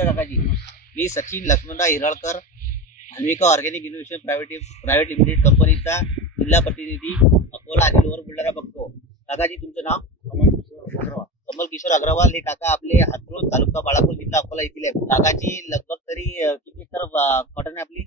नमस्कार काकाजी. मी Sachin Laxmanrao Hiralkar, Anvika organic innovation private limited कंपनीचा जिल्हा प्रतिनिधी अकोला आणि लोअर बुलढाणा बघतो. काकाजी तुमचं नाव? कमल किशोर अग्रवाल. हे काका आपले हातरूण तालुका बाळापूर जिल्हा अकोला येथील आहे. काकाची लगभग तरी किती एकर कॉटन आहे आपली?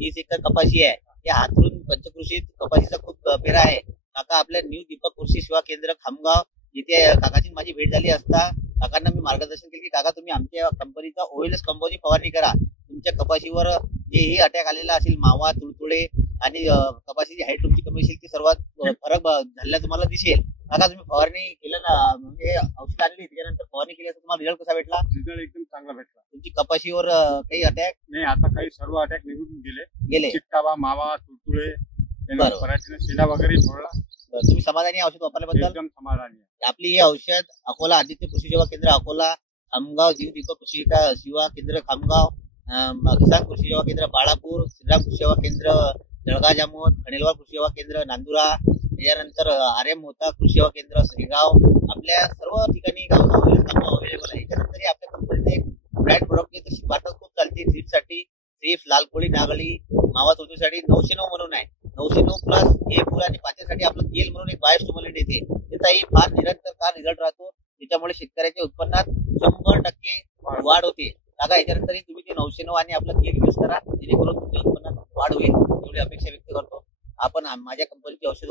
30 एकर कपाशी आहे. या हातरूण पंचकृषीत कपाशीचा खूप पेरा आहे. काका आपल्या न्यू दीपक कृषी सेवा केंद्र खामगाव जिथे काकाची माझी भेट झाली असता काकांना मी मार्गदर्शन केले की काका तुम्ही आमच्या कंपनीचा OLS कंपोजी फवारणी करा. तुमच्या कपाशीवर जेही अटॅक आलेला असेल, मावा, तुडतुडे आणि कपाशीची हाईट तुमची कमी असेल, ती सर्वात फरक झालेला तुम्हाला दिसेल. काका तुम्ही फवारणी केलं ना, म्हणजे औषध आणली त्याच्यानंतर फवारणी केली असं तुम्हाला रिझल्ट कसा भेटला? रिझल्ट एकदम चांगला भेटला. तुमची कपाशीवर काही अटॅक नाही, आता काही सर्व अटॅक निघून गेले. चिकटावा, मावा, तुडतुडे, शेंडा वगैरे फोडला. तुम्ही समाधानी औषध वापरल्याबद्दल? एकदम समाधानी. आपली हे औषध अकोला आदित्य कृषी सेवा केंद्र अकोला, खामगाव न्यू दीपक कृषी सेवा केंद्र खामगाव, किसान कृषी सेवा केंद्र बाळापूर, श्रीराम कृषी सेवा केंद्र जळगाव जामोद, खनेलवाल कृषी सेवा केंद्र नांदुरा, त्याच्यानंतर RM मोता कृषी सेवा केंद्र श्रीगाव, आपल्या सर्व ठिकाणी अवेलेबल आहे. त्यानंतर आपल्या कंपनीचे एक ब्रँड प्रोडक्ट तशी भारतात खूप चालते. थ्रिप्ससाठी थ्रिप्स, लाल कोळी, नागली, मावा तुळशीसाठी 909 म्हणून आहे. 909 प्लस हे फुल आणि पाचीसाठी आपलं तेल म्हणून एक बायोस्टिम्युलंट येते. त्याचाही फार निरंतर काळ रिझल्ट राहतो. त्याच्यामुळे शेतकऱ्याच्या उत्पन्नात 100% वाढ होते. काका याच्यानंतरही तुम्ही ते 909 आणि आपलं तेल यूज करा, जेणेकरून तुमच्या उत्पन्नात वाढ होईल एवढी अपेक्षा व्यक्त करतो. आपण माझ्या कंपनीचे औषध